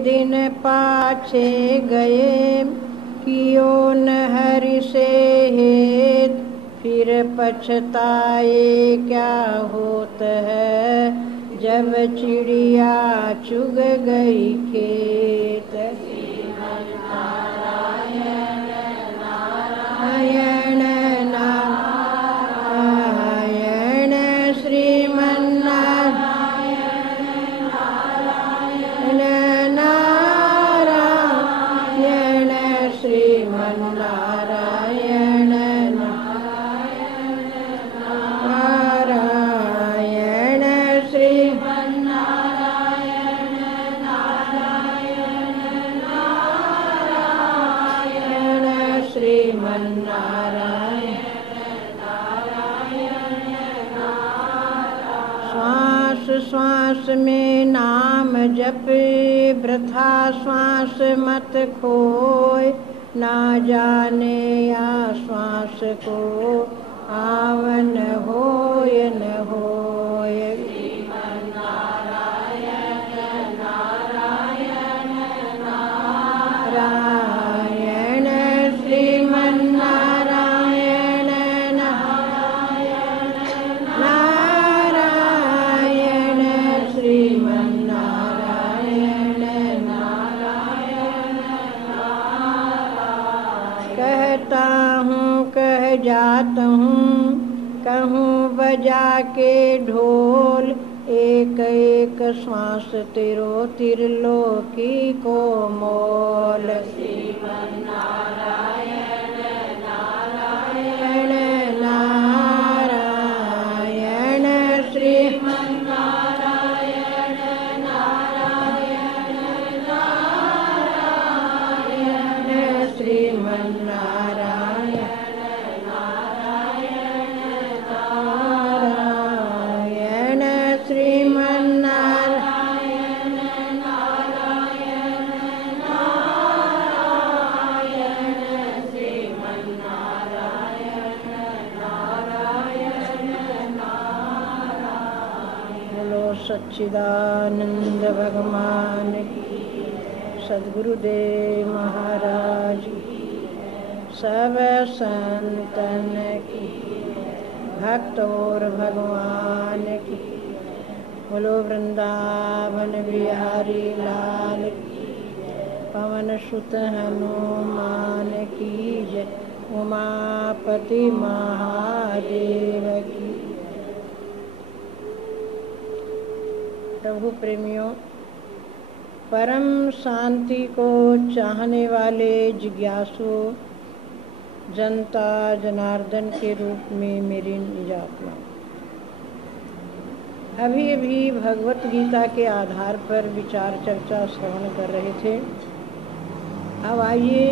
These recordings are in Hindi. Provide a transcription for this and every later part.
दिन पाछे गए, कियो न हरि से हेत, फिर पछताए क्या होत है, जब चिड़िया चुग गई खेत। नारायण नारायण श्रीमन्नारायण नारायण श्रीमन्नारायण नारायण श्रीमन्नारायण नारायण श्रीमन्नारायण। श्वास श्वास में नाम जप, वृथा श्वास मत खोय, ना जाने या श्वास को आवन होय न होय। श्रीमन्नारायण नारायण नारायण श्रीमन्नारायण नारायण नारायण श्रीमन्नारायण नारायण नारायण। कहता हूँ कह जाता हूँ, कहूँ बजा के ढोल, एक एक श्वास तेरो त्रिलोकी को मोल। श्रीमन्नारायण नारायण नारायण श्रीमन्नारायण नारायण नारायण श्रीमन्नारायण नारायण श्रीमन्नारायण नारायण नारायण श्रीमन्नारायण नारायण नारायण। बोलो सच्चिदानंद भगवान की, सद्गुरुदेव महाराज की, सब संतन की, भक्त और भगवान की। बोलो वृंदावन बिहारी लाल की, पवन सुत हनुमान की जय, उमापति महादेव की। प्रभु प्रेमियों, परम शांति को चाहने वाले जिज्ञासु जनता जनार्दन के रूप में मेरी निजात्मा, अभी अभी भगवत गीता के आधार पर विचार चर्चा श्रवण कर रहे थे। अब आइए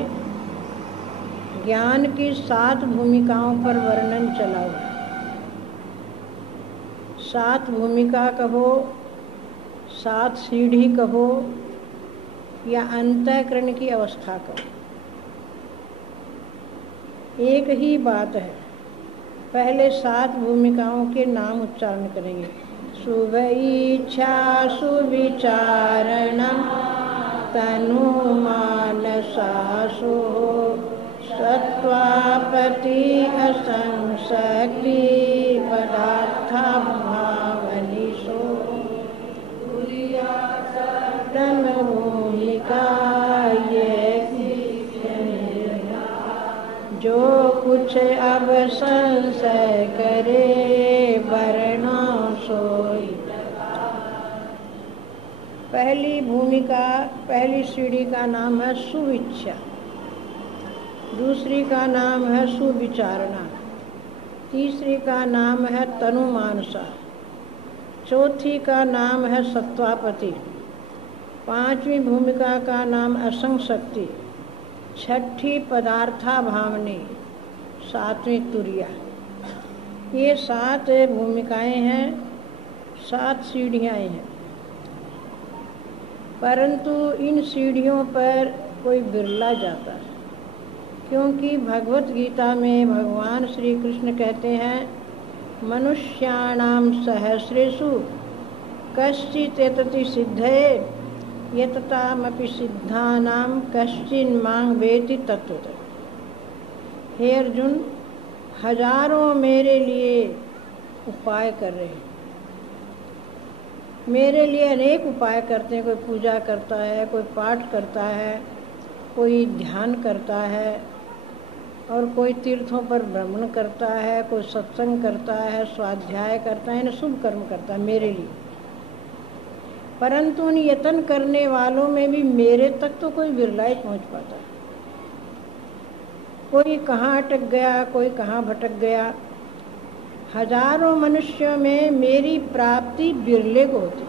ज्ञान की 7 भूमिकाओं पर वर्णन चला हुआ। 7 भूमिका कहो, 7 सीढ़ी कहो, या अंतःकरण की अवस्था कहो, एक ही बात है। पहले 7 भूमिकाओं के नाम उच्चारण करेंगे। शुभ इच्छा सुविचारणम, तनु मानसासो, सत्वापति असंशक्ति, पदार्था भावनिशो, तम भूमिका ये जो कुछ अब संशय करे, वर्णो सोई। पहली भूमिका, पहली सीढ़ी का नाम है सुविच्छा, दूसरी का नाम है सुविचारणा, तीसरी का नाम है तनुमानसा, चौथी का नाम है सत्वापति, पांचवी भूमिका का नाम असंशक्ति, छठी पदार्था भावनी, सातवीं तुरिया। ये 7 भूमिकाएं हैं, 7 सीढ़ियाँ हैं। परंतु इन सीढ़ियों पर कोई बिरला जाता है, क्योंकि भगवत गीता में भगवान श्री कृष्ण कहते हैं, मनुष्याणाम सहस्रेषु कश्चित् एतति सिद्धये यततामपि सिद्धानां कश्चिन मां वेति तत्वतः। हे अर्जुन, हजारों मेरे लिए उपाय कर रहे हैं, मेरे लिए अनेक उपाय करते हैं। कोई पूजा करता है, कोई पाठ करता है, कोई ध्यान करता है, और कोई तीर्थों पर भ्रमण करता है, कोई सत्संग करता है, स्वाध्याय करता है, शुभ कर्म करता है मेरे लिए। परंतु उन यत्न करने वालों में भी मेरे तक तो कोई बिरला ही पहुँच पाता है। कोई कहाँ अटक गया, कोई कहाँ भटक गया। हजारों मनुष्यों में मेरी प्राप्ति बिरले को होती,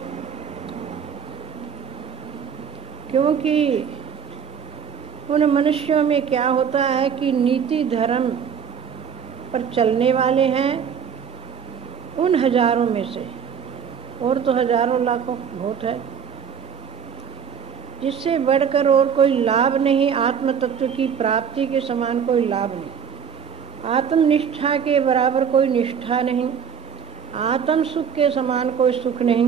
क्योंकि उन मनुष्यों में क्या होता है कि नीति धर्म पर चलने वाले हैं उन हजारों में से, और तो हजारों लाखों बहुत है, जिससे बढ़कर और कोई लाभ नहीं। आत्म तत्व की प्राप्ति के समान कोई लाभ नहीं, आत्मनिष्ठा के बराबर कोई निष्ठा नहीं, आत्म सुख के समान कोई सुख नहीं,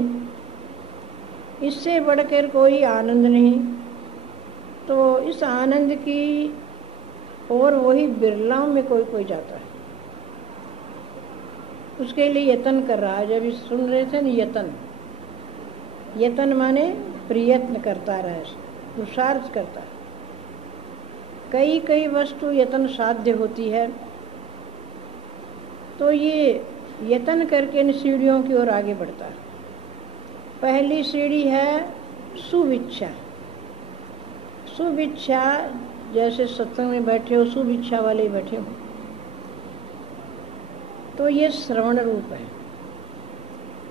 इससे बढ़कर कोई आनंद नहीं। तो इस आनंद की और वही बिरलाओं में कोई कोई जाता है, उसके लिए यत्न कर रहा है। जब इस सुन रहे थे ना, यत्न माने प्रयत्न करता रहे, पुरुषार्थ करता है। कई कई वस्तु यत्न साध्य होती है, तो ये यत्न करके इन सीढ़ियों की ओर आगे बढ़ता है। पहली सीढ़ी है सुविच्छा। सुविच्छा, जैसे सत्संग में बैठे हो, सुविच्छा वाले बैठे हो, तो ये श्रवण रूप है।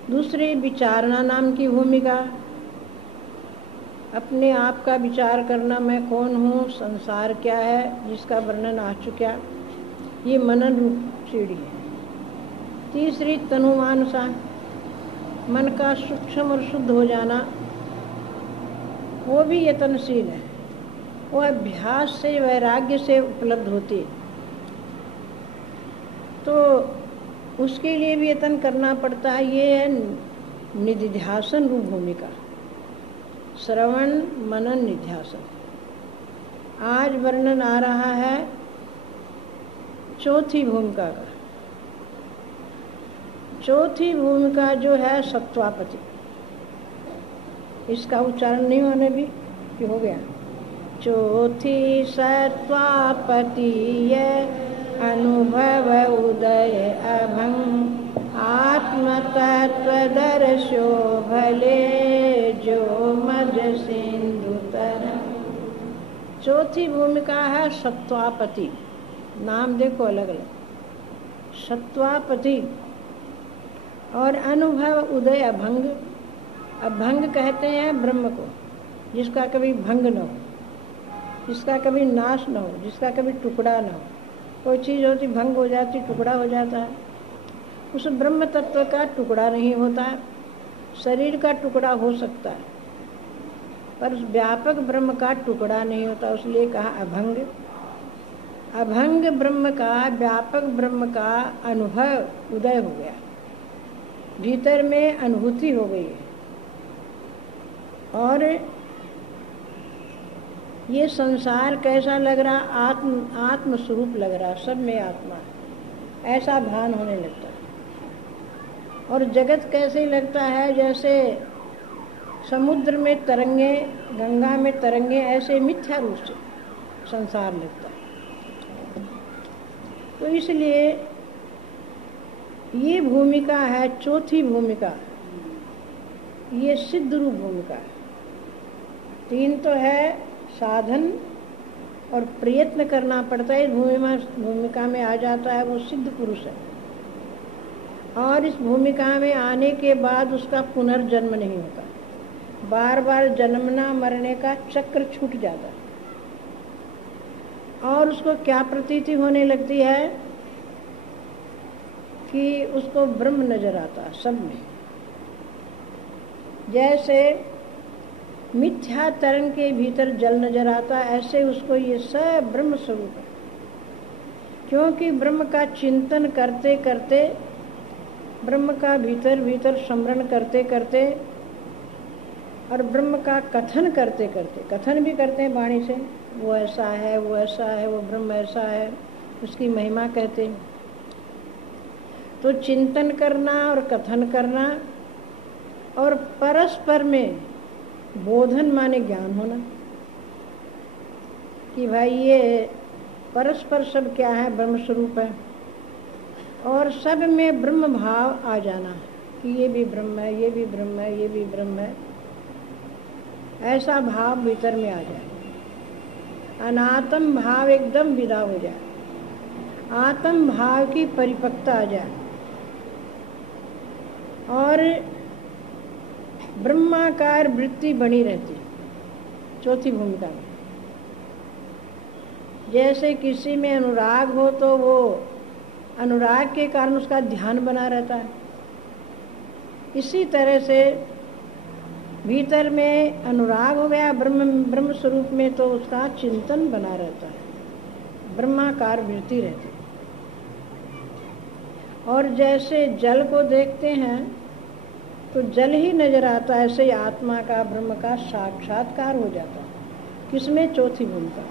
दूसरी विचारणा नाम की भूमिका, अपने आप का विचार करना, मैं कौन हूँ, संसार क्या है, जिसका वर्णन आ चुका, ये मनन रूप सीढ़ी है। तीसरी तनुमानसा, मन का सूक्ष्म और शुद्ध हो जाना, वो भी यत्नशील है, वो अभ्यास से, वैराग्य से उपलब्ध होती है। तो उसके लिए भी यत्न करना पड़ता है। ये है निधिध्यासन रूप भूमिका, श्रवण मनन निध्यासन। आज वर्णन आ रहा है चौथी भूमिका का। चौथी भूमिका जो है सत्वापति, इसका उच्चारण नहीं होने भी कि हो गया। चौथी सत्वापति ये अनुभव उदय अभंग, आत्म तत्व दर्शो भले जो मज सिंधु तरंग। चौथी भूमिका है सत्वापति। नाम देखो अलग अलग, सत्वापति और अनुभव उदय अभंग। अभंग कहते हैं ब्रह्म को, जिसका कभी भंग न हो, जिसका कभी नाश न हो, जिसका कभी टुकड़ा न हो। कोई चीज़ होती भंग हो जाती, टुकड़ा हो जाता है, उस ब्रह्म तत्व का टुकड़ा नहीं होता है। शरीर का टुकड़ा हो सकता है, पर उस व्यापक ब्रह्म का टुकड़ा नहीं होता, उसलिए कहा अभंग। अभंग ब्रह्म का, व्यापक ब्रह्म का अनुभव उदय हो गया, भीतर में अनुभूति हो गई है, और ये संसार कैसा लग रहा, आत्म स्वरूप लग रहा, सब में आत्मा है, ऐसा भान होने लगता है। और जगत कैसे लगता है, जैसे समुद्र में तरंगे, गंगा में तरंगे, ऐसे मिथ्या रूप से संसार लगता है। तो इसलिए ये भूमिका है चौथी भूमिका, ये सिद्ध रूप भूमिका है। तीन तो है साधन और प्रयत्न करना पड़ता है, इस भूमिका में आ जाता है वो सिद्ध पुरुष है। और इस भूमिका में आने के बाद उसका पुनर्जन्म नहीं होता, बार बार जन्मना मरने का चक्र छूट जाता है, और उसको क्या प्रतीति होने लगती है कि उसको ब्रह्म नजर आता है सब में। जैसे मिथ्या तरंग के भीतर जल नजर आता, ऐसे उसको ये सब ब्रह्म स्वरूप है। क्योंकि ब्रह्म का चिंतन करते करते, ब्रह्म का भीतर भीतर स्मरण करते करते और ब्रह्म का कथन करते करते, कथन भी करते हैं वाणी से, वो ऐसा है, वो ऐसा है, वो ब्रह्म ऐसा है, उसकी महिमा कहते हैं। तो चिंतन करना और कथन करना और परस्पर में बोधन माने ज्ञान होना कि भाई ये परस्पर सब क्या है, ब्रह्म स्वरूप है, और सब में ब्रह्म भाव आ जाना कि ये भी ब्रह्म है, ये भी ब्रह्म है, ये भी ब्रह्म है, ऐसा भाव भीतर में आ जाए। अनात्म भाव एकदम विदा हो जाए, आत्म भाव की परिपक्वता आ जाए और ब्रह्माकार वृत्ति बनी रहती। चौथी भूमिका में जैसे किसी में अनुराग हो तो वो अनुराग के कारण उसका ध्यान बना रहता है, इसी तरह से भीतर में अनुराग हो गया ब्रह्म स्वरूप में तो उसका चिंतन बना रहता है, ब्रह्माकार वृत्ति रहती है। और जैसे जल को देखते हैं तो जल ही नजर आता है, ऐसे ही आत्मा का, ब्रह्म का साक्षात्कार हो जाता है। किसमें? चौथी भूमिका।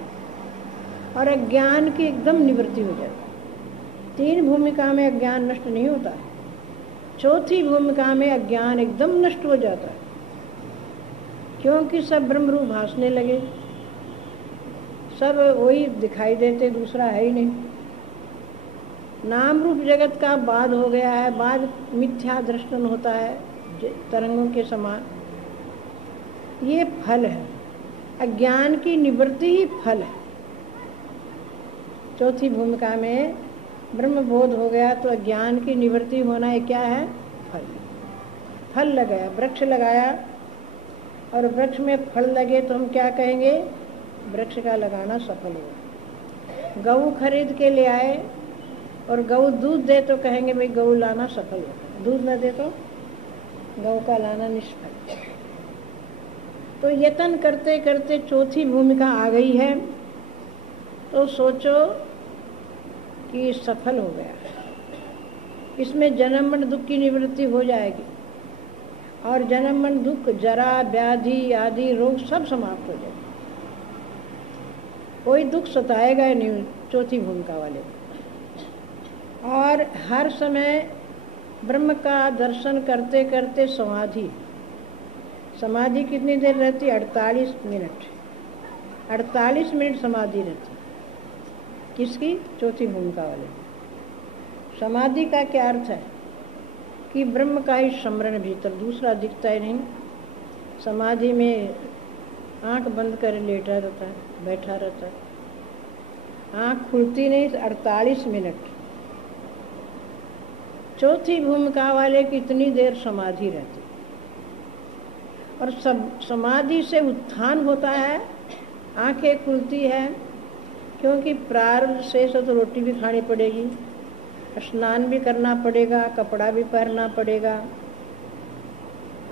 और अज्ञान की एकदम निवृत्ति हो जाती है। तीन भूमिका में अज्ञान नष्ट नहीं होता है, चौथी भूमिका में अज्ञान एकदम नष्ट हो जाता है, क्योंकि सब ब्रह्म रूप भासने लगे, सब वही दिखाई देते, दूसरा है ही नहीं। नाम रूप जगत का बाद हो गया है, बाद मिथ्या दर्शन होता है तरंगों के समान। ये फल है, अज्ञान की निवृत्ति ही फल है। चौथी भूमिका में ब्रह्म बोध हो गया तो अज्ञान की निवृत्ति होना, ये क्या है? फल। फल लगाया, वृक्ष लगाया और वृक्ष में फल लगे तो हम क्या कहेंगे? वृक्ष का लगाना सफल हुआ। गऊ खरीद के ले आए और गऊ दूध दे तो कहेंगे भाई गऊ लाना सफल हुआ, दूध न दे तो गऊ का लाना निष्फल। तो यत्न करते करते चौथी भूमिका आ गई है तो सोचो कि सफल हो गया, इसमें जन्म मरण दुख की निवृत्ति हो जाएगी और जन्म मरण दुख, जरा व्याधि आदि रोग सब समाप्त हो जाएगा, कोई दुख सताएगा नहीं चौथी भूमिका वाले। और हर समय ब्रह्म का दर्शन करते करते समाधि, समाधि कितनी देर रहती? 48 मिनट। 48 मिनट समाधि रहती। किसकी? चौथी भूमिका वाले। समाधि का क्या अर्थ है? कि ब्रह्म का ही स्मरण भीतर, दूसरा दिखता ही नहीं। समाधि में आंख बंद कर लेटा रहता है, बैठा रहता है, आंख खुलती नहीं 48 मिनट। चौथी भूमिका वाले कितनी देर समाधि रहती, और सब समाधि से उत्थान होता है, आंखें खुलती है, क्योंकि प्रारब्ध से तो रोटी भी खानी पड़ेगी, स्नान भी करना पड़ेगा, कपड़ा भी पहनना पड़ेगा।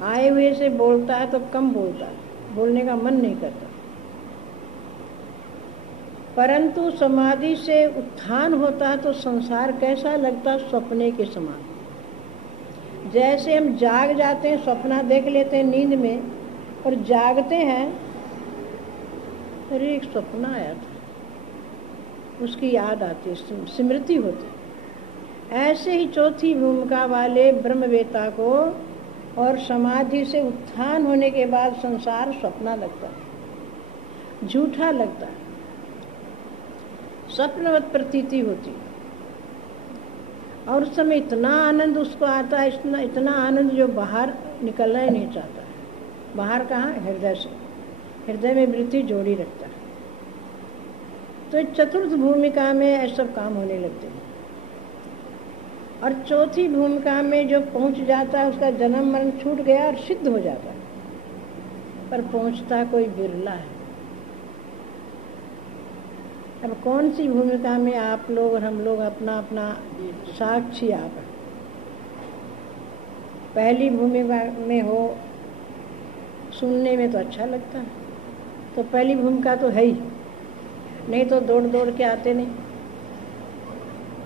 आए हुए से बोलता है तो कम बोलता है, बोलने का मन नहीं करता। परंतु समाधि से उत्थान होता है तो संसार कैसा लगता? सपने के समान। जैसे हम जाग जाते हैं, सपना देख लेते हैं नींद में और जागते हैं, अरे एक सपना आया था, उसकी याद आती है, स्मृति होती। ऐसे ही चौथी भूमिका वाले ब्रह्मवेता को और समाधि से उत्थान होने के बाद संसार सपना लगता है, झूठा लगता है, स्वप्नवत प्रतीति होती। और उस समय इतना आनंद उसको आता है, इतना आनंद जो बाहर निकलना ही नहीं चाहता है। बाहर कहाँ? हृदय से। हृदय में वृत्ति जोड़ी रखता है। तो चतुर्थ भूमिका में ऐसे सब काम होने लगते हैं। और चौथी भूमिका में जो पहुंच जाता है उसका जन्म मरण छूट गया और सिद्ध हो जाता है, पर पहुंचता कोई बिरला है। अब कौन सी भूमिका में आप लोग और हम लोग अपना अपना साक्षी आप हैं? पहली भूमिका में हो, सुनने में तो अच्छा लगता है, तो पहली भूमिका तो है ही, नहीं तो दौड़ दौड़ के आते नहीं।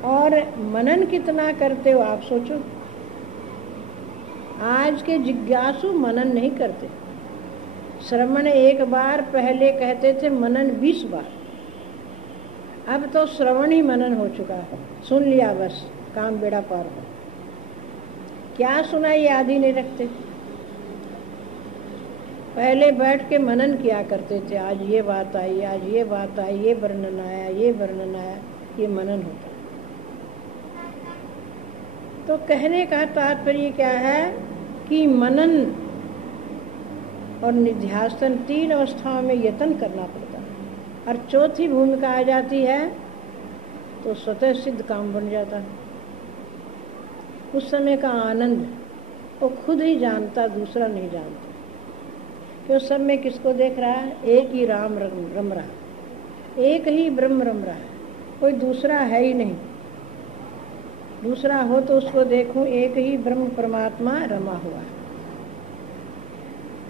और मनन कितना करते हो आप सोचो। आज के जिज्ञासु मनन नहीं करते, श्रवण एक बार, पहले कहते थे मनन 20 बार। अब तो श्रवण ही मनन हो चुका है, सुन लिया बस, काम बेड़ा पार हो। क्या सुना ये आदि नहीं रखते। पहले बैठ के मनन किया करते थे, आज ये बात आई, आज ये बात आई, ये वर्णन आया, ये वर्णन आया, ये मनन होता। तो कहने का तात्पर्य क्या है कि मनन और निध्यासन 3 अवस्थाओं में यत्न करना पड़ता है, और चौथी भूमिका आ जाती है तो स्वतः सिद्ध काम बन जाता है। उस समय का आनंद वो खुद ही जानता, दूसरा नहीं जानता। कि उस सब में किसको देख रहा है? एक ही राम रम रहा, एक ही ब्रह्म रम रहा है, कोई दूसरा है ही नहीं। दूसरा हो तो उसको देखूं, एक ही ब्रह्म परमात्मा रमा हुआ है।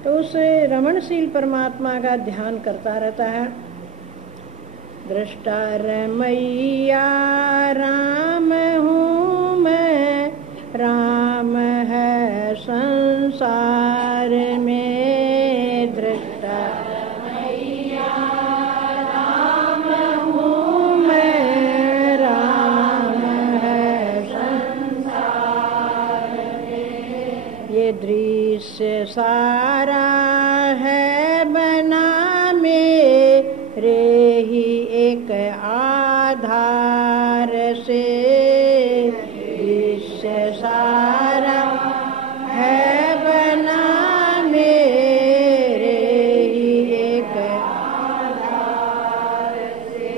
तो उस रमणशील परमात्मा का ध्यान करता रहता है। दृष्टा रमैया राम हूँ मैं, राम है संसार में। दृष्टा रमैया राम हूँ मैं, राम है संसार में। ये दृश्य सारा है बना मेरे ही एक आधार से। दृश्य सारा है बना मेरे ही एक आधार से।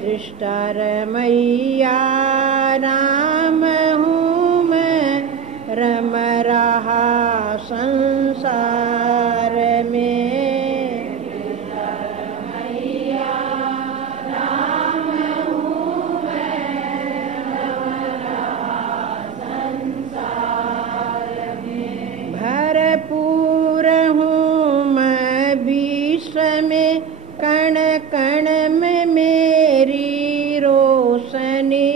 दृष्टा रमैया राम हूँ मैं, रम रहा संसार में। भरपूर हूँ मैं विश्व में, कण कण में मेरी रोशनी।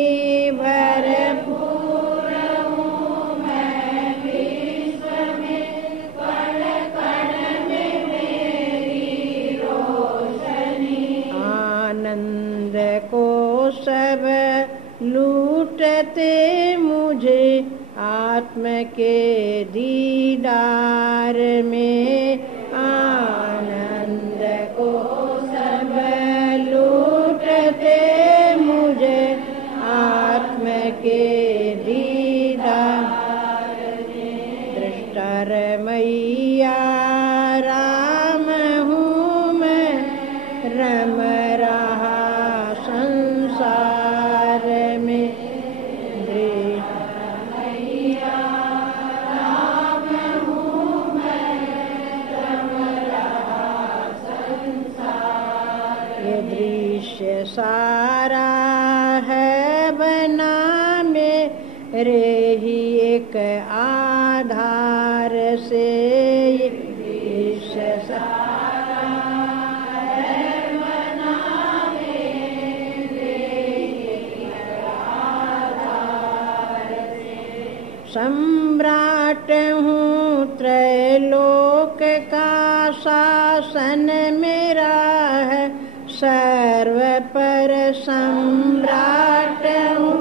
भरपूर हूँ मैं विश्व में, कण कण में मेरी रोशनी। आनंद को सब लूटते मुझे आत्म के दीदार में। आनंद को सब लूटते मुझे आत्म के दीदार में। दृष्टा रमैया राम हूँ मैं, रम रहा संसार में। दृश्य सारा है बना मेरे ही एक आधार से। दृश्य सारा है बना मेरे ही एक आधार से। सम्राट हूँ त्रैलोक का, शासन मेरा है सर्व पर। सम्राट हूँ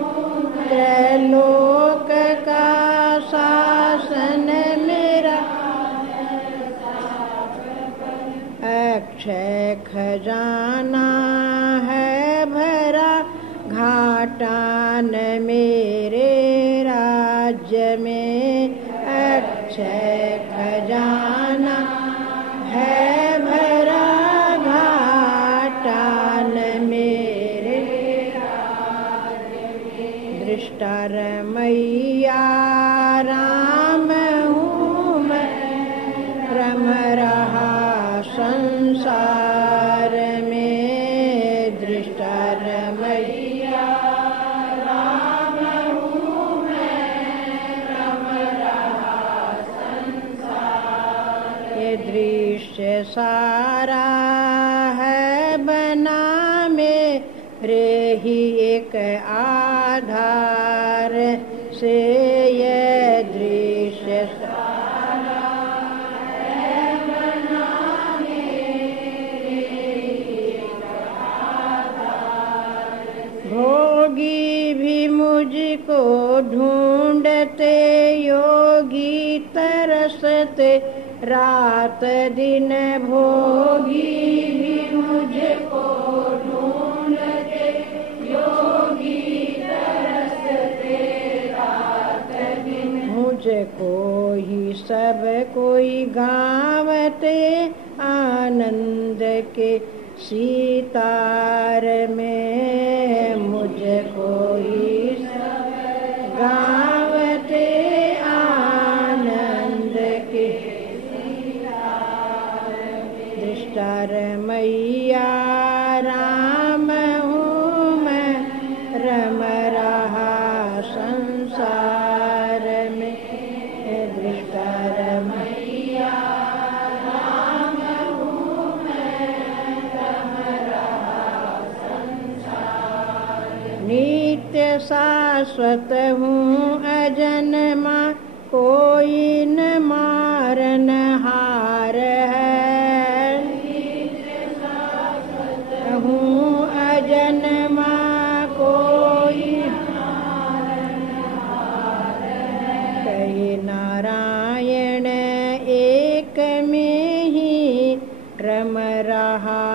त्रैलोक का, शासन मेरा अक्षय खजाना है भरा। घाटान मेरे राज्य में, अक्षय खजाना है भरा। घाटान मेरे राज्य में। दृष्टा रमैया राम हूँ मैं, रम रहा संसार में। दृष्टा रमैया राम हूँ मैं, रम रहा संसार। ये दृश्य सारा है बना मेरे ही एक आधार से। ये दृश्य सारा है बना गावते रात दिन भोगी भी मुझको ढूंढते योगी तरसते रात दिन मुझको ही सब कोई गावते आनंद के सितार में मुझको ही सब गावते आनंद के सितार में दृष्टार मैया राम हूँ मैं रम रहा संसार में दृष्टार मैया राम हूँ मैं रम रहा संसार नित्य शाश्वत हूँ अजन्मा कोई न मारन हार है नित्य शाश्वत हूँ अजन्मा कोई मारन हार है कही नारायण एक में ही रम रहा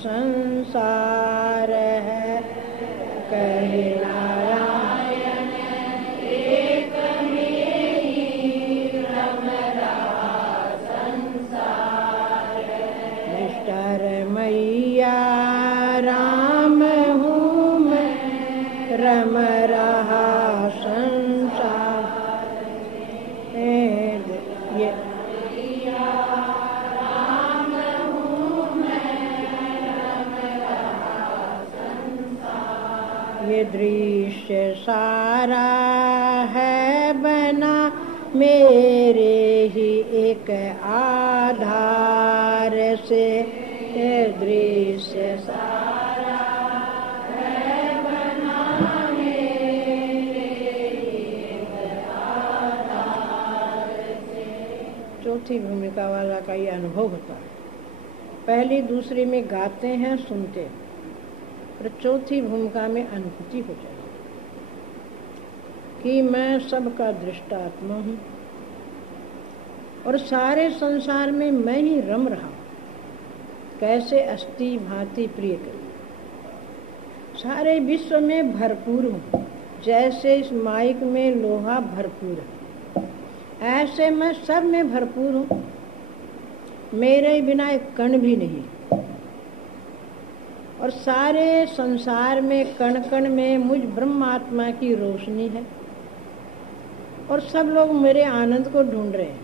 संसार है कही नारायण एक में ही रम रहा संसार है निष्ठर मैया राम हूँ मैं रम रहा संसार ये ये दृश्य सारा है बना मेरे ही एक आधार से ये दृश्य सारा है बना मेरे ही एक आधार से। चौथी भूमिका वाला का ये अनुभव होता है। पहली दूसरी में गाते हैं सुनते हैं, और चौथी भूमिका में अनुभूति हो जाए कि मैं सबका दृष्टात्मा हूँ और सारे संसार में मैं ही रम रहा हूँ। कैसे अस्थि भांति प्रिय कर सारे विश्व में भरपूर हूँ, जैसे इस माइक में लोहा भरपूर है ऐसे मैं सब में भरपूर हूँ। मेरे बिना एक कण भी नहीं, और सारे संसार में कण कण में मुझ ब्रह्मात्मा की रोशनी है, और सब लोग मेरे आनंद को ढूंढ रहे हैं,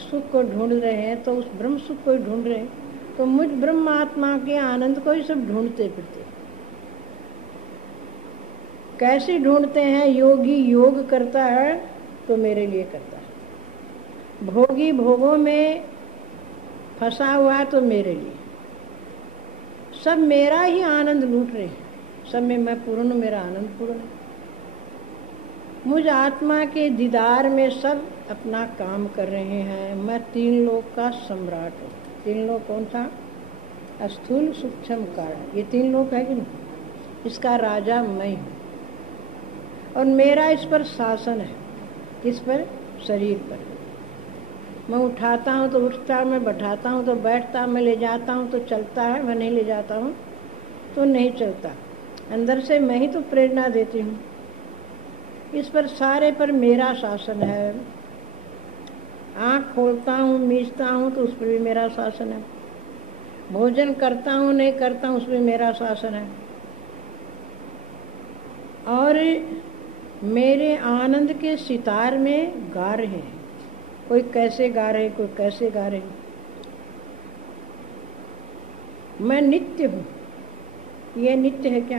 सुख को ढूंढ रहे हैं, तो उस ब्रह्म सुख को ही ढूंढ रहे हैं, तो मुझ ब्रह्मात्मा के आनंद को ही सब ढूंढते फिरते। कैसे ढूंढते हैं? योगी योग करता है तो मेरे लिए करता है, भोगी भोगों में फंसा हुआ तो मेरे लिए। सब मेरा ही आनंद लूट रहे हैं, सब में मैं पूर्ण हूँ, मेरा आनंद पूर्ण है। मुझ आत्मा के दीदार में सब अपना काम कर रहे हैं। मैं तीन लोक का सम्राट हूँ। तीन लोक कौन था? स्थूल सूक्ष्म कारण, ये तीन लोक है कि नहीं? इसका राजा मैं हूँ, और मेरा इस पर शासन है। किस पर? शरीर पर। मैं उठाता हूँ तो उठता, मैं बैठाता हूँ तो बैठता, मैं ले जाता हूँ तो चलता है, मैं नहीं ले जाता हूँ तो नहीं चलता। अंदर से मैं ही तो प्रेरणा देती हूँ। इस पर सारे पर मेरा शासन है। आँख खोलता हूँ, मीचता हूँ तो उस पर भी मेरा शासन है। भोजन करता हूँ, नहीं करता हूँ, उस पर मेरा शासन है। और मेरे आनंद के सितार में गा रहे हैं, कोई कैसे गा रहे, कोई कैसे गा रहे। मैं नित्य हूँ। ये नित्य है क्या?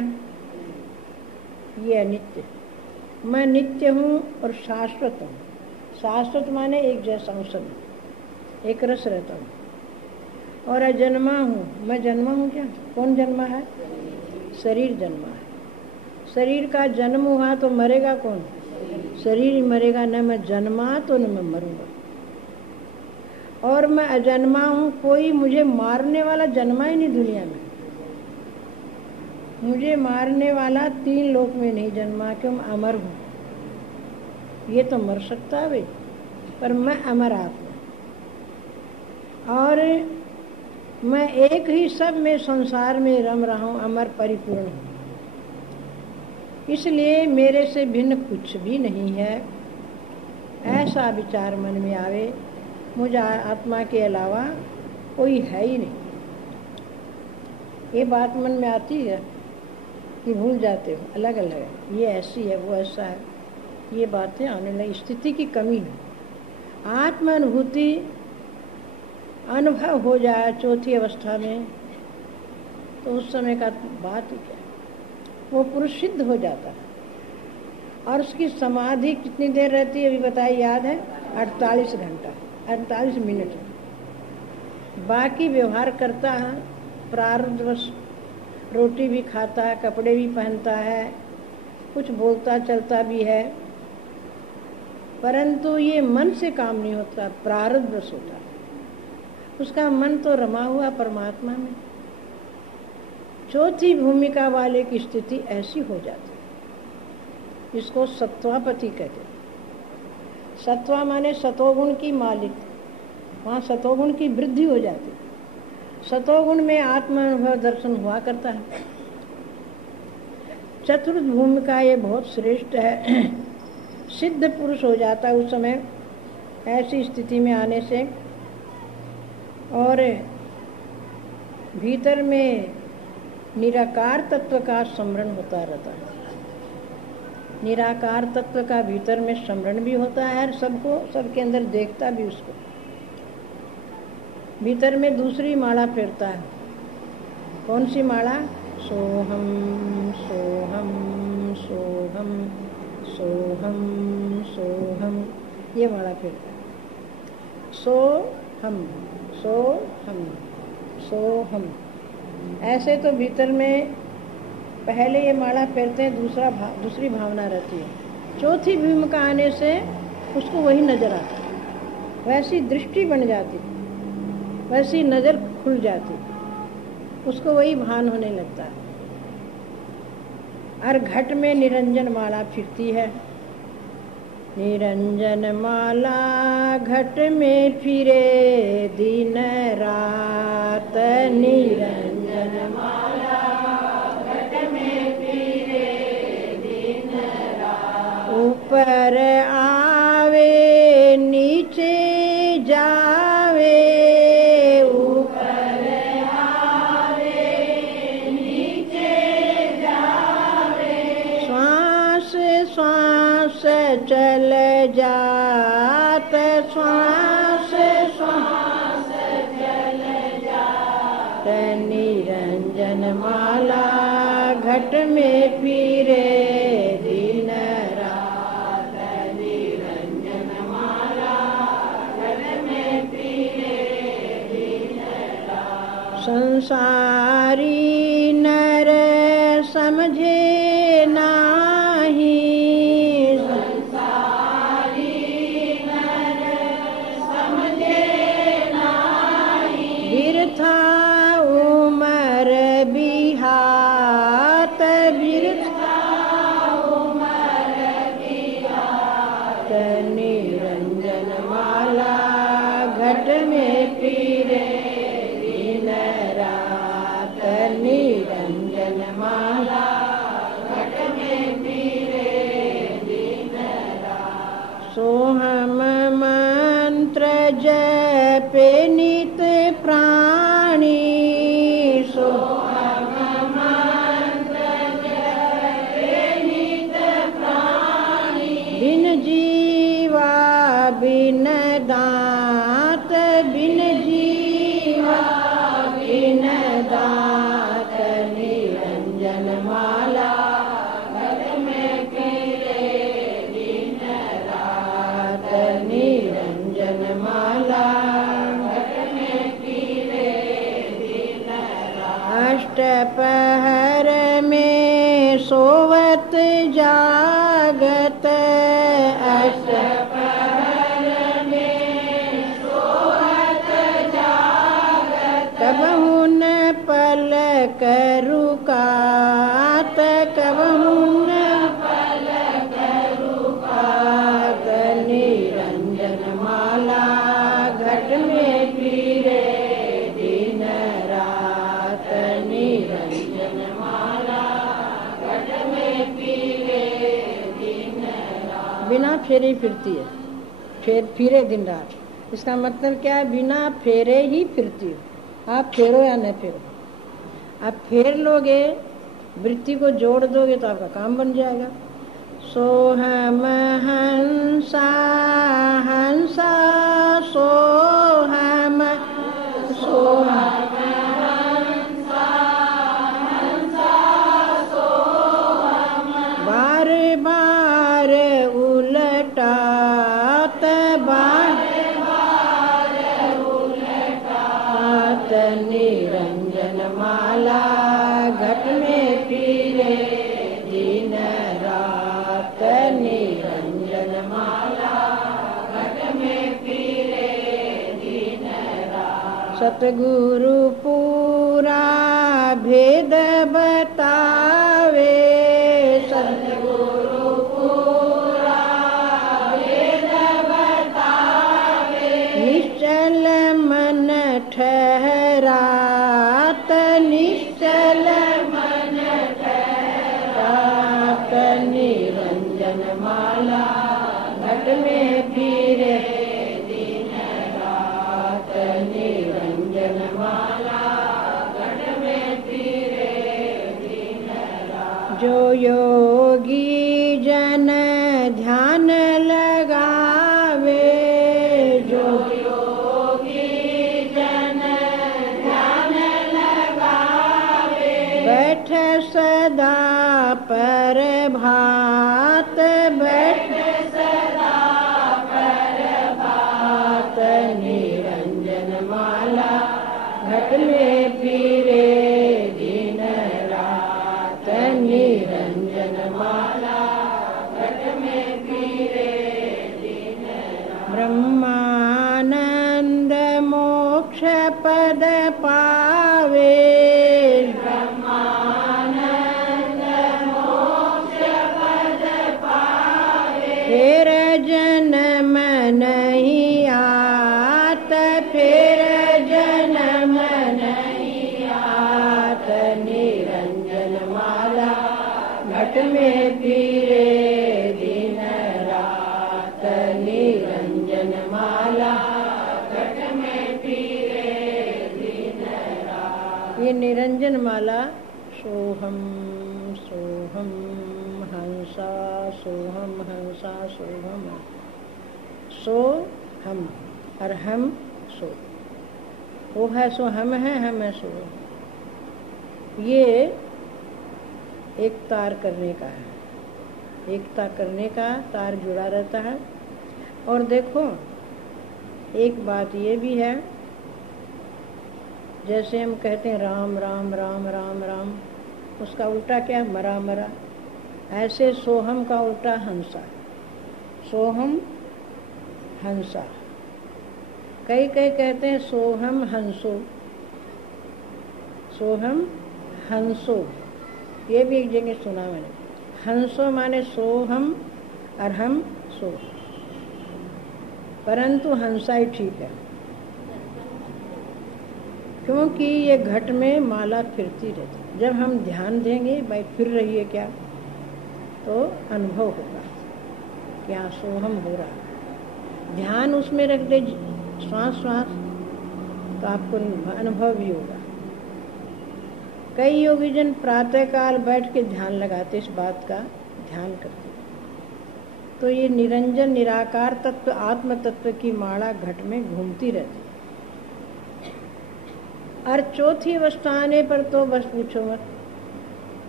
ये अनित्य। मैं नित्य हूँ और शाश्वत हूँ। शाश्वत माने एक जैसा हूँ, सब एक रस रहता हूँ। और अजन्मा हूँ। मैं जन्मा हूँ क्या? कौन जन्मा है? शरीर जन्मा है। शरीर का जन्म हुआ तो मरेगा कौन? शरीर ही मरेगा। न मैं जन्मा तो न मैं मरूंगा। और मैं अजन्मा हूँ, कोई मुझे मारने वाला जन्मा ही नहीं दुनिया में। मुझे मारने वाला तीन लोक में नहीं जन्मा, क्यों? मैं अमर हूँ। ये तो मर सकता है भाई, पर मैं अमर आत्मा, और मैं एक ही सब में संसार में रम रहा हूँ, अमर परिपूर्ण हूँ। इसलिए मेरे से भिन्न कुछ भी नहीं है। ऐसा विचार मन में आवे, मुझ आत्मा के अलावा कोई है ही नहीं। ये बात मन में आती है कि भूल जाते हो, अलग अलग है, ये ऐसी है, वो ऐसा है, ये बातें आने लगी। स्थिति की कमी है। आत्म अनुभूति अनुभव हो जाए चौथी अवस्था में, तो उस समय का बात ही क्या है, वो पुरुष सिद्ध हो जाता है। और उसकी समाधि कितनी देर रहती है अभी बताइए, याद है? 48 घंटा, 48 मिनट। बाकी व्यवहार करता है, प्रारब्धवश रोटी भी खाता है, कपड़े भी पहनता है, कुछ बोलता चलता भी है, परंतु ये मन से काम नहीं होता, प्रारब्धवश होता है। उसका मन तो रमा हुआ परमात्मा में। चौथी भूमिका वाले की स्थिति ऐसी हो जाती है, इसको सत्वापति कहते हैं। सत्वा माने सतोगुण की मालिक, वहाँ सतोगुण की वृद्धि हो जाती है। सतोगुण में आत्मानुभव दर्शन हुआ करता है। चतुर्थ भूमिका ये बहुत श्रेष्ठ है। सिद्ध पुरुष हो जाता है उस समय ऐसी स्थिति में आने से, और भीतर में निराकार तत्व का स्मरण होता रहता है। निराकार तत्व का भीतर में स्मरण भी होता है, सबको, सबके अंदर देखता भी उसको। भीतर में दूसरी माला फेरता है। कौन सी माला? सोहम सोहम सोहम सोहम सोहम, ये माला फेरता है। सोहम सोहम सोहम, ऐसे तो भीतर में पहले ये माला फेरते हैं, दूसरी भावना रहती है। चौथी भूमिका आने से उसको वही नजर आता है, वैसी दृष्टि बन जाती, वैसी नजर खुल जाती, उसको वही भान होने लगता है। और घट में निरंजन माला फिरती है। निरंजन माला घट में फिरे दिन रात, निरंजन माला घट में फिरे दिन रात। ऊपर आवे नीचे जावे, ऊपर आवे नीचे जावे, श्वास श्वास चल जात, श्वास श्वास चल जात। निरंजन माला घट में फिरे दिन रात, निरंजन माला घट में फिरे दिन रात। संसारी नर समझे नाही, बिरथा उमर बिहात, बिरथा उमर बिहात। निरंजन माला घट में फिरे दिन रात, निरंजन माला घट में फिरे दिन रात। सोहम मंत्र जपे नित प्राणी, सोहम मंत्र जपे नित प्राणी। बिन जीवा बिन दात, बिन जीवा बिन दात। निरंजन माला घट में फिरे दिन रात, निरंजन माला अष्टपहर में सोवत जागत, अष्टपहर में फेरे ही फिरती है, फिरे दिन रात। इसका मतलब क्या है? बिना फेरे ही फिरती हो। आप फेरो या न फेरो, आप फेर लोगे, वृत्ति को जोड़ दोगे तो आपका काम बन जाएगा। सोहम हंसा हंसा सोहम सोहम बार बार उलटात निरंजन माला घट में फिरे दिन रात। निरंजन माला घट में फिरे दिन रात। सतगुरु पूरा भेद बतावे, सतगुरु पूरा भेद बतावे। निश्चल मन ठहरात, निश्चल मन ठहरात। निरंजन माला घट में फिरे दिन रात। निरंजन माला घट में फिरे दिन रात। जो योगी जन ध्यान लगावे, जो सदा पर भात, बैठ सदा पर भात। निरंजन माला घट में फिरे दिन रात। निरंजन माला घट में फिरे दिन रात। ब्रह्मानंद मोक्ष पद पावे, फिर जन्म नहीं आत, फिर जन्म नहीं आत। निरंजन माला घट में फिरे दिन रात। निरंजन माला घट में फिरे दिन रात। ये निरंजन माला सोहम सोहम हंसा सोहम हंसा सोहम, सो हम और हम सो। वो है सो हम है सो। ये एक तार करने का है, एकता करने का तार जुड़ा रहता है। और देखो एक बात ये भी है, जैसे हम कहते हैं राम राम राम राम राम, उसका उल्टा क्या? मरा मरा। ऐसे सोहम का उल्टा हंसा, सोहम हंसा। कई कहते हैं सोहम हंसो, सोहम हंसो। ये भी एक जगह सुना मैंने। हंसो माने सोहम और हम सो, परंतु हंसा ही ठीक है, क्योंकि ये घट में माला फिरती रहती। जब हम ध्यान देंगे भाई फिर रही है क्या, तो अनुभव होगा कि हाँ सोहम हो रहा है। ध्यान उसमें रख दे श्वास श्वास, तो आपको अनुभव भी होगा। कई योगीजन प्रातःकाल बैठ के ध्यान लगाते, इस बात का ध्यान करते। तो ये निरंजन निराकार तत्व आत्म तत्व की माला घट में घूमती रहती। और चौथी अवस्था आने पर तो बस पूछो मत।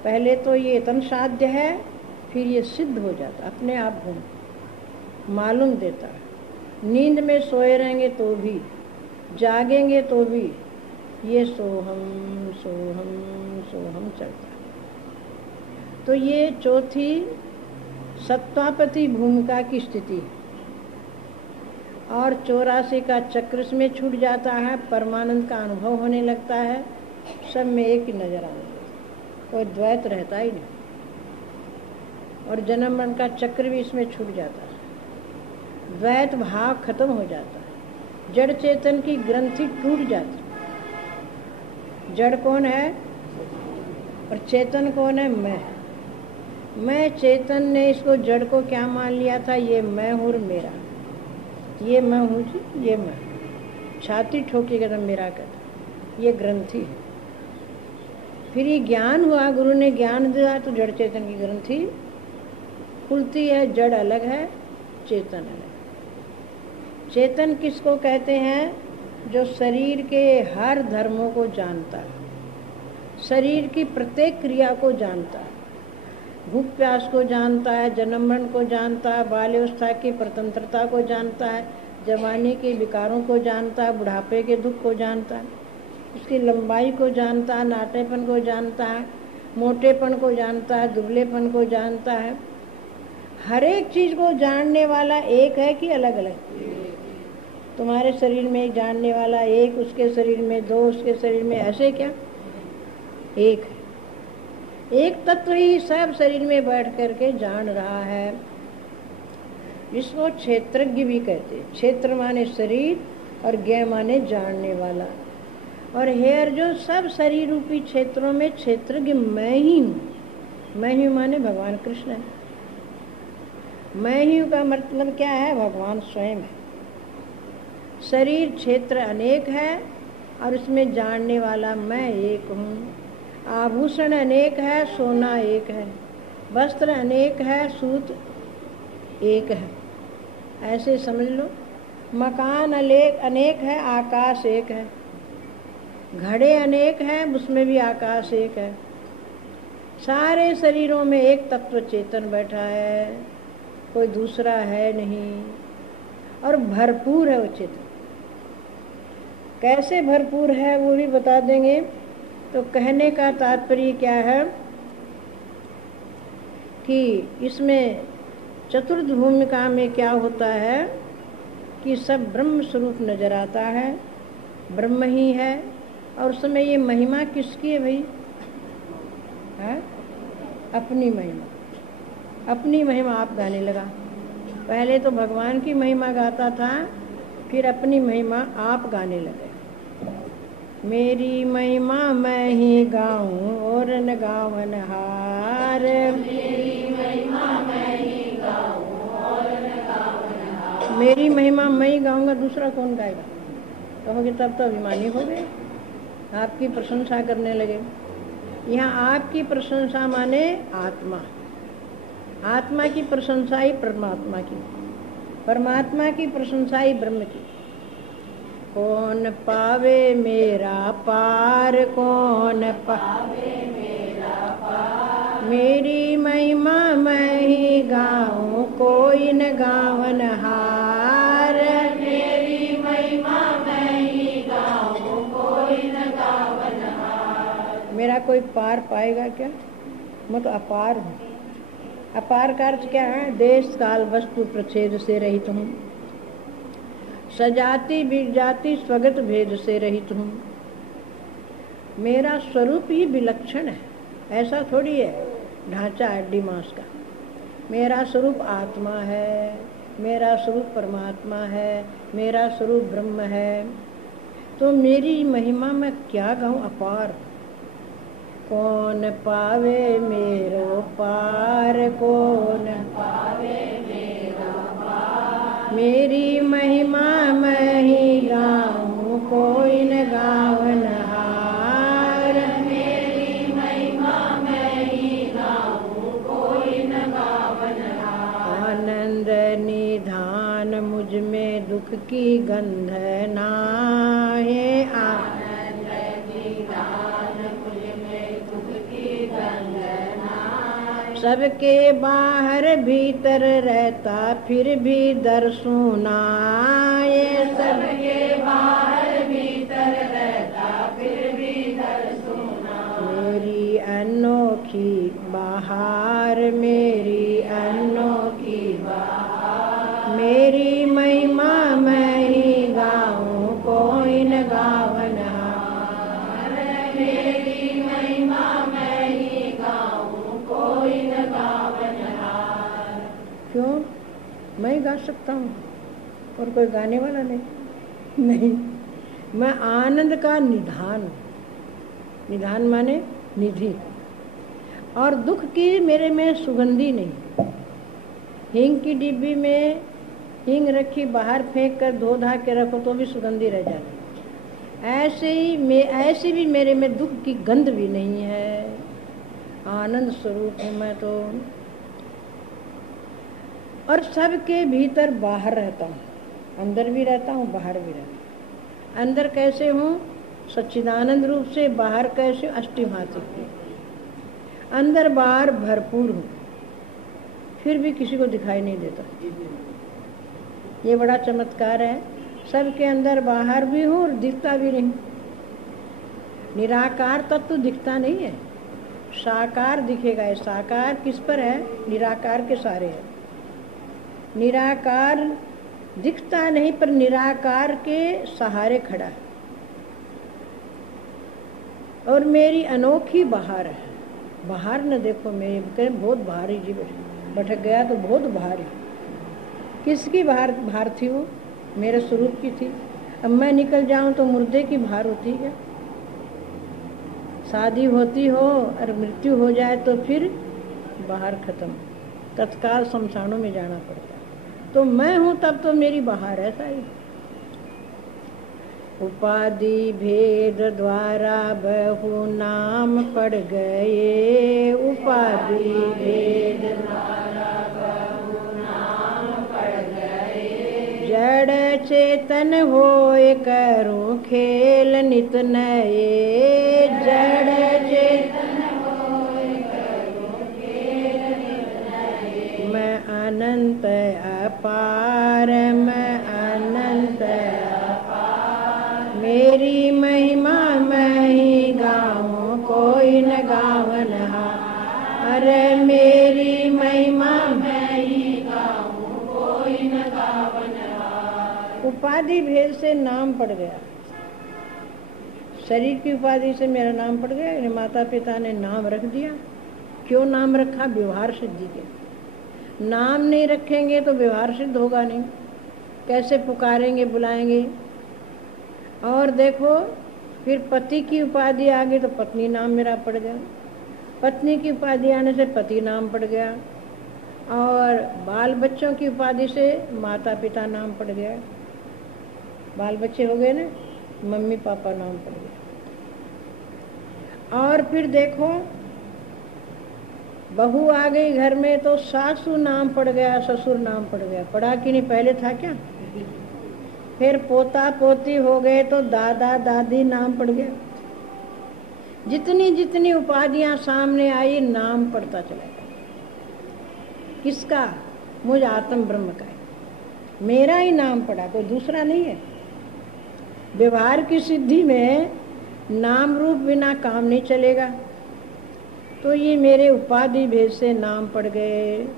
पहले तो ये इतन साध्य है, फिर ये सिद्ध हो जाता, अपने आप घूम मालूम देता। नींद में सोए रहेंगे तो भी, जागेंगे तो भी ये सोहम सोहम सोहम चलता। तो ये चौथी सत्वापति भूमिका की स्थिति है। और 84 का चक्र में छूट जाता है, परमानंद का अनुभव होने लगता है, सब में एक ही नजर आने लगता, कोई द्वैत रहता ही नहीं। और जन्म मरण का चक्र भी इसमें छूट जाता है, द्वैत भाव खत्म हो जाता है, जड़ चेतन की ग्रंथि टूट जाती। जड़ कौन है और चेतन कौन है? मैं। मैं चेतन ने इसको जड़ को क्या मान लिया था, ये मैं हूँ और मेरा, ये मैं हूँ जी, ये मैं। छाती ठोकी कदम मेरा कदम, ये ग्रंथि है। फिर ये ज्ञान हुआ, गुरु ने ज्ञान दिया तो जड़ चेतन की ग्रंथि खुलती है। जड़ अलग है, चेतन अलग। चेतन किसको कहते हैं? जो शरीर के हर धर्मों को जानता है, शरीर की प्रत्येक क्रिया को जानता है, भूख प्यास को जानता है, जन्म मरण को जानता है, बाल्यावस्था की स्वतंत्रता को जानता है, जवानी के विकारों को जानता है, बुढ़ापे के दुख को जानता है, उसकी लंबाई को जानता है, नाटेपन को जानता है, मोटेपन को जानता है, दुबलेपन को जानता है। हर एक चीज़ को जानने वाला एक है कि अलग अलग? तुम्हारे शरीर में जानने वाला एक, उसके शरीर में दो, उसके शरीर में, ऐसे क्या? एक है। एक तत्व ही सब शरीर में बैठ करके जान रहा है। इसको क्षेत्रज्ञ भी कहते हैं। क्षेत्र माने शरीर और ज्ञ माने जानने वाला। और हे अर्जुन, सब शरीर रूपी क्षेत्रों में क्षेत्रज्ञ मैं ही हूँ। मैं ही माने भगवान कृष्ण है। मैं ही हूँ का मतलब क्या है? भगवान स्वयं है। शरीर क्षेत्र अनेक है और उसमें जानने वाला मैं एक हूँ। आभूषण अनेक है, सोना एक है, वस्त्र अनेक है, सूत एक है, ऐसे समझ लो। मकान अनेक है, आकाश एक है। घड़े अनेक हैं, उसमें भी आकाश एक है। सारे शरीरों में एक तत्व चेतन बैठा है, कोई दूसरा है नहीं, और भरपूर है वो चेतन। कैसे भरपूर है वो भी बता देंगे। तो कहने का तात्पर्य क्या है कि इसमें चतुर्थ भूमिका में क्या होता है कि सब ब्रह्म स्वरूप नजर आता है, ब्रह्म ही है। और उस समय ये महिमा किसकी है भाई? है अपनी महिमा। अपनी महिमा आप गाने लगा। पहले तो भगवान की महिमा गाता था, फिर अपनी महिमा आप गाने लगे। मेरी महिमा मैं ही गाऊं और न गावन हार। मेरी महिमा मैं ही गाऊं और न गावन हार। मेरी महिमा मैं ही गाऊंगा, दूसरा कौन गाएगा? कहोगे तब तो अभिमानी हो गए, आपकी प्रशंसा करने लगे। यहाँ आपकी प्रशंसा माने आत्मा, आत्मा की प्रशंसा ही परमात्मा की, परमात्मा की प्रशंसा ही ब्रह्म की। कौन पावे मेरा पार, कौन पावे मेरा पार। मेरी महिमा मैं ही गाऊं, कोई न गावन हार। मेरी महिमा मैं ही गाऊं, कोई न गावन हार। मेरा कोई पार पाएगा क्या? मैं तो अपार हूँ। अपार का अर्थ क्या है? देश काल वस्तु प्रच्छेद से रहित हूँ, सजाति विजाति स्वगत भेद से रहित हूँ। मेरा स्वरूप ही विलक्षण है, ऐसा थोड़ी है ढांचा हड्डी मांस का। मेरा स्वरूप आत्मा है, मेरा स्वरूप परमात्मा है, मेरा स्वरूप ब्रह्म है। तो मेरी महिमा मैं क्या गाऊँ? अपार। कौन पावे मेरो पार, कौन पावे मेरो पार। मेरी महिमा मैं ही गाऊं, कोई न गावन हार। मेरी महिमा मैं ही गाऊं, कोई न गावन हार। आनंद निधान मुझ में दुख की गंध नाहे। सबके बाहर भीतर रहता फिर भी दर्शु नाए। सबके बाहर भीतर रहता फिर भी दर्शु नाए। मेरी अनोखी बहार, मेरी अनोखी बहार। मेरी महिमा मैं ही गाऊं, कोई न गावन हार। मेरी महिमा मैं ही गाऊं, कोई न गावन हार। क्यों? मैं गा सकता हूँ और कोई गाने वाला नहीं। मैं आनंद का निधान। निधान माने निधि। और दुख की मेरे में सुगंधी नहीं। हींग की डिब्बी में हींग रखी, बाहर फेंक कर धो धा के रखो तो भी सुगंधी रह जाती। ऐसे भी मेरे में दुख की गंध भी नहीं है। आनंद स्वरूप हूँ मैं तो। और सबके भीतर बाहर रहता हूँ, अंदर भी रहता हूँ, बाहर भी रहता हूँ। अंदर कैसे हूँ? सच्चिदानंद रूप से। बाहर कैसे? अष्टभाषिक। अंदर बाहर भरपूर हूँ, फिर भी किसी को दिखाई नहीं देता। ये बड़ा चमत्कार है। सबके अंदर बाहर भी हूँ और दिखता भी नहीं। निराकार तत्व दिखता नहीं है, साकार दिखेगा। साकार किस पर है? निराकार के सारे है। निराकार दिखता नहीं पर निराकार के सहारे खड़ा है। और मेरी अनोखी बाहर है। बाहर न देखो, मेरे बहुत भारी जी भटक गया तो बहुत भारी। किसकी भार थी वो? मेरे स्वरूप की थी। अब मैं निकल जाऊं तो मुर्दे की भार होती है। शादी होती हो और मृत्यु हो जाए तो फिर बाहर खत्म, तत्काल शमशानों में जाना पड़ता। तो मैं हूं तब तो मेरी बाहर है सारी। उपाधि भेद द्वारा बहु नाम पड़ गए। उपाधि भेद द्वारा बहु नाम पड़ गए। जड़ चेतन होए करूं खेल नित नए। जड़ चेतन होए करूं खेल नित नए। मैं अनंत अपार, मैं अनंत मेरी महिमा मैं ही गाऊं, कोई न गावन हार। अरे मेरी महिमा मैं ही गाऊं, कोई न गावन हार। उपाधि भेद से नाम पड़ गया। शरीर की उपाधि से मेरा नाम पड़ गया। माता पिता ने नाम रख दिया। क्यों नाम रखा? व्यवहार सिद्धि के। नाम नहीं रखेंगे तो व्यवहार सिद्ध होगा नहीं। कैसे पुकारेंगे, बुलाएंगे? और देखो, फिर पति की उपाधि आ गई तो पत्नी नाम मेरा पड़ गया। पत्नी की उपाधि आने से पति नाम पड़ गया। और बाल बच्चों की उपाधि से माता पिता नाम पड़ गया। बाल बच्चे हो गए ना, मम्मी पापा नाम पड़ गया। और फिर देखो, बहू आ गई घर में तो सासू नाम पड़ गया, ससुर नाम पड़ गया। पड़ा कि नहीं? पहले था क्या? फिर पोता पोती हो गए तो दादा दादी नाम पड़ गया। जितनी जितनी उपाधियां सामने आई, नाम पड़ता चला गया। किसका? मुझ आत्म ब्रह्म का है। मेरा ही नाम पड़ा, कोई दूसरा नहीं है। व्यवहार की सिद्धि में नाम रूप बिना काम नहीं चलेगा। तो ये मेरे उपाधि भेद से नाम पड़ गए।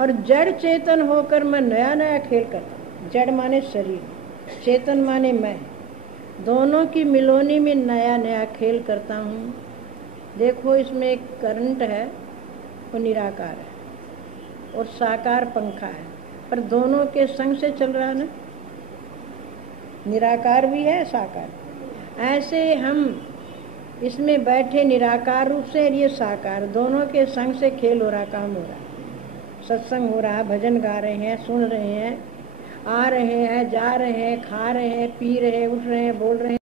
और जड़ चेतन होकर मैं नया नया खेल करता। जड़ माने शरीर, चेतन माने मैं। दोनों की मिलोनी में नया नया खेल करता हूँ। देखो, इसमें एक करंट है, वो निराकार है, और साकार पंखा है, पर दोनों के संग से चल रहा है ना। निराकार भी है, साकार। ऐसे हम इसमें बैठे निराकार रूप से, ये साकार, दोनों के संग से खेल हो रहा, काम हो रहा। सत्संग हो रहा, भजन गा रहे हैं, सुन रहे हैं, आ रहे हैं, जा रहे हैं, खा रहे हैं, पी रहे हैं, उठ रहे हैं, बोल रहे हैं।